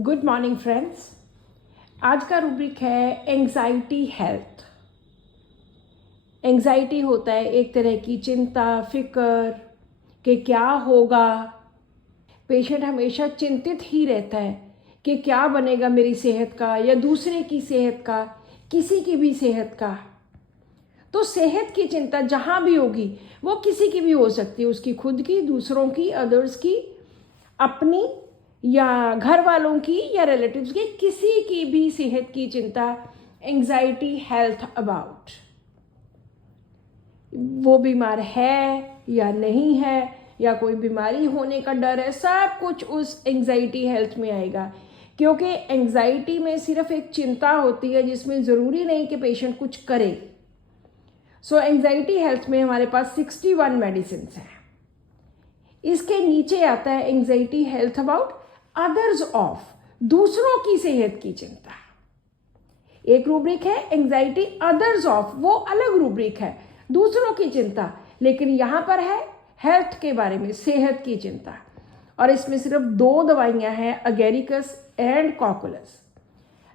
Good morning friends. आज का rubric है एंग्जाइटी हेल्थ। एंग्जाइटी होता है एक तरह की चिंता, फिक्र कि क्या होगा। पेशेंट हमेशा चिंतित ही रहता है कि क्या बनेगा मेरी सेहत का या दूसरे की सेहत का, किसी की भी सेहत का। तो सेहत की चिंता जहाँ भी होगी वो किसी की भी हो सकती है, उसकी खुद की, दूसरों की, अदर्स की, अपनी या घर वालों की या रिलेटिव्स की, किसी की भी सेहत की चिंता, एंग्जाइटी हेल्थ अबाउट। वो बीमार है या नहीं है या कोई बीमारी होने का डर है, सब कुछ उस एंग्जाइटी हेल्थ में आएगा। क्योंकि एंग्जाइटी में सिर्फ एक चिंता होती है जिसमें ज़रूरी नहीं कि पेशेंट कुछ करे। सो एंग्जाइटी हेल्थ में हमारे पास 61 मेडिसिन हैं। इसके नीचे आता है anxiety health about others of, दूसरों की सेहत की चिंता। एक रूब्रिक है एंग्जाइटी अदर्स ऑफ, वो अलग रूब्रिक है, दूसरों की चिंता। लेकिन यहाँ पर है हेल्थ के बारे में, सेहत की चिंता। और इसमें सिर्फ 2 दवाइयाँ हैं, अगेरिकस एंड कॉकुलस।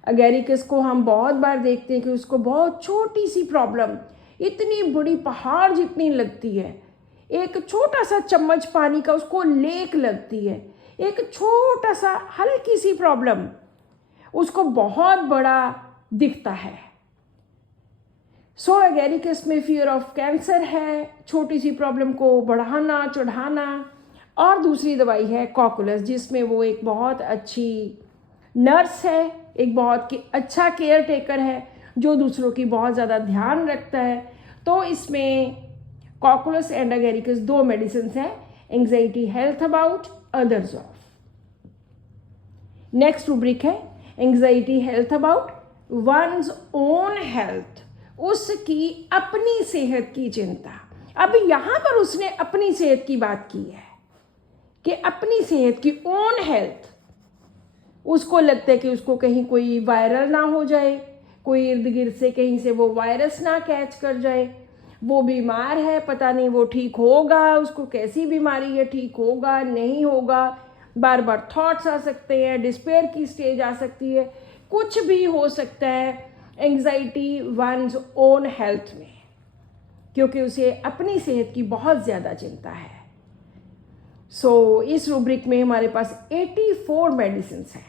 अगेरिकस को हम बहुत बार देखते हैं कि उसको बहुत छोटी सी प्रॉब्लम इतनी बड़ी पहाड़ जितनी लगती है। एक छोटा सा चम्मच पानी का उसको लेक लगती है। एक छोटा सा हल्की सी प्रॉब्लम उसको बहुत बड़ा दिखता है। सो एगेरिकस में फियर ऑफ कैंसर है, छोटी सी प्रॉब्लम को बढ़ाना चढ़ाना। और दूसरी दवाई है कॉकुलस, जिसमें वो एक बहुत अच्छी नर्स है, एक बहुत अच्छा केयर टेकर है जो दूसरों की बहुत ज़्यादा ध्यान रखता है। तो इसमें कॉकुलस एंड अगेरिकस 2 मेडिसिन हैं, anxiety health about others of. Next rubric है anxiety health about one's own health, उसकी अपनी सेहत की चिंता। अब यहाँ पर उसने अपनी सेहत की बात की है कि अपनी सेहत की ओन हेल्थ। उसको लगता है कि उसको कहीं कोई वायरल ना हो जाए, कोई इर्द गिर्द से कहीं से वो वायरस ना कैच कर जाए। वो बीमार है, पता नहीं वो ठीक होगा, उसको कैसी बीमारी है, ठीक होगा नहीं होगा, बार बार थॉट्स आ सकते हैं, डिस्पेयर की स्टेज आ सकती है, कुछ भी हो सकता है एंग्जाइटी वंस ओन हेल्थ में, क्योंकि उसे अपनी सेहत की बहुत ज़्यादा चिंता है। सो इस रूब्रिक में हमारे पास 84 मेडिसिन हैं,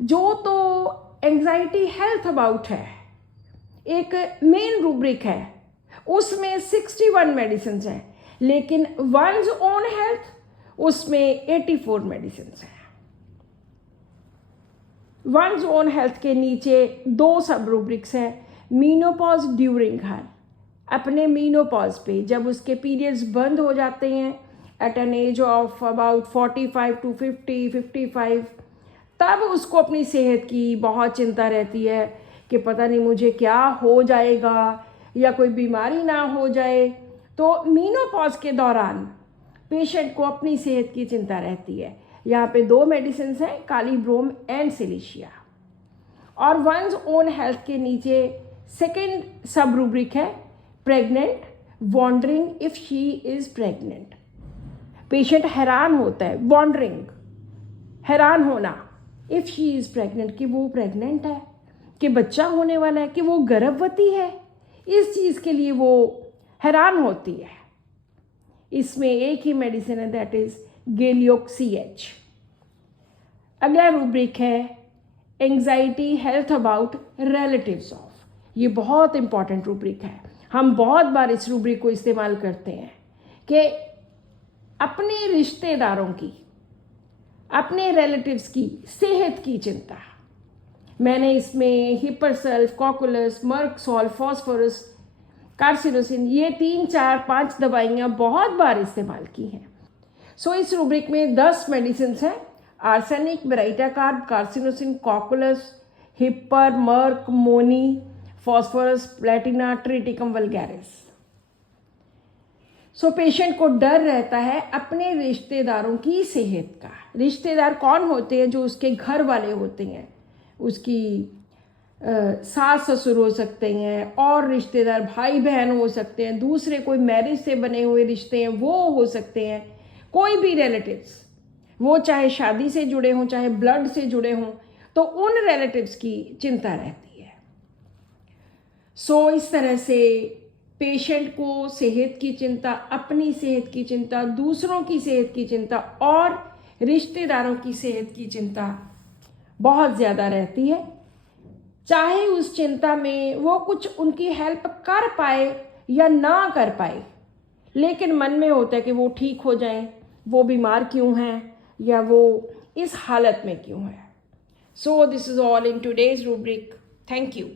जो तो एंग्जाइटी हेल्थ अबाउट है, एक मेन रूब्रिक है, उसमें 61 मेडिसिन हैं। लेकिन वंस ओन हेल्थ उसमें 84 मेडिसिन हैं। वंस ओन हेल्थ के नीचे 2 सब रूब्रिक्स हैं, मीनोपॉज ड्यूरिंग हर, अपने मीनोपॉज पे जब उसके पीरियड्स बंद हो जाते हैं at an age of about 45 to 50, 55, तब उसको अपनी सेहत की बहुत चिंता रहती है कि पता नहीं मुझे क्या हो जाएगा या कोई बीमारी ना हो जाए। तो मीनोपॉज के दौरान पेशेंट को अपनी सेहत की चिंता रहती है। यहाँ पे 2 मेडिसिन हैं, कालीब्रोम एंड सिलिशिया। और वंस ओन हेल्थ के नीचे सेकेंड सब रूब्रिक है pregnant, wondering if she is pregnant. Patient हैरान होता है, वॉन्डरिंग, हैरान होना, इफ़ शी इज़ प्रेग्नेंट, कि वो प्रेग्नेंट है, कि बच्चा होने वाला है, कि वो गर्भवती है। इस चीज़ के लिए वो हैरान होती है। इसमें एक ही मेडिसिन है, दैट इज़ गेलियोक्सीएच। अगला रूब्रिक है anxiety health about relatives of. ये बहुत इंपॉर्टेंट रूब्रिक है, हम बहुत बार इस रूब्रिक को इस्तेमाल करते हैं कि अपने रिश्तेदारों की, अपने रिलेटिव्स की सेहत की चिंता। मैंने इसमें हिपरसल्फ, कॉकुलस, मर्कसोल, फॉस्फोरस, कार्सिनोसिन, ये 3, 4, 5 दवाइयाँ बहुत बार इस्तेमाल की हैं। सो इस रूब्रिक में 10 मेडिसिन हैं, arsenic, baryta carb, carcinosin, cocculus, hepar, merc, मोनी, phosphorus, platina, triticum vulgaris. So patient को डर रहता है अपने रिश्तेदारों की सेहत का। रिश्तेदार कौन होते हैं? जो उसके घर वाले होते हैं, उसकी सास ससुर हो सकते हैं, और रिश्तेदार भाई बहन हो सकते हैं, दूसरे कोई मैरिज से बने हुए रिश्ते हैं वो हो सकते हैं, कोई भी रिलेटिव्स वो चाहे शादी से जुड़े हों, चाहे ब्लड से जुड़े हों, तो उन रिलेटिव्स की चिंता रहती है। सो इस तरह से पेशेंट को सेहत की चिंता, अपनी सेहत की चिंता, दूसरों की सेहत की चिंता और रिश्तेदारों की सेहत की चिंता बहुत ज़्यादा रहती है। चाहे उस चिंता में वो कुछ उनकी हेल्प कर पाए या ना कर पाए, लेकिन मन में होता है कि वो ठीक हो जाएं, वो बीमार क्यों हैं या वो इस हालत में क्यों है। So this is all in today's rubric. Thank you.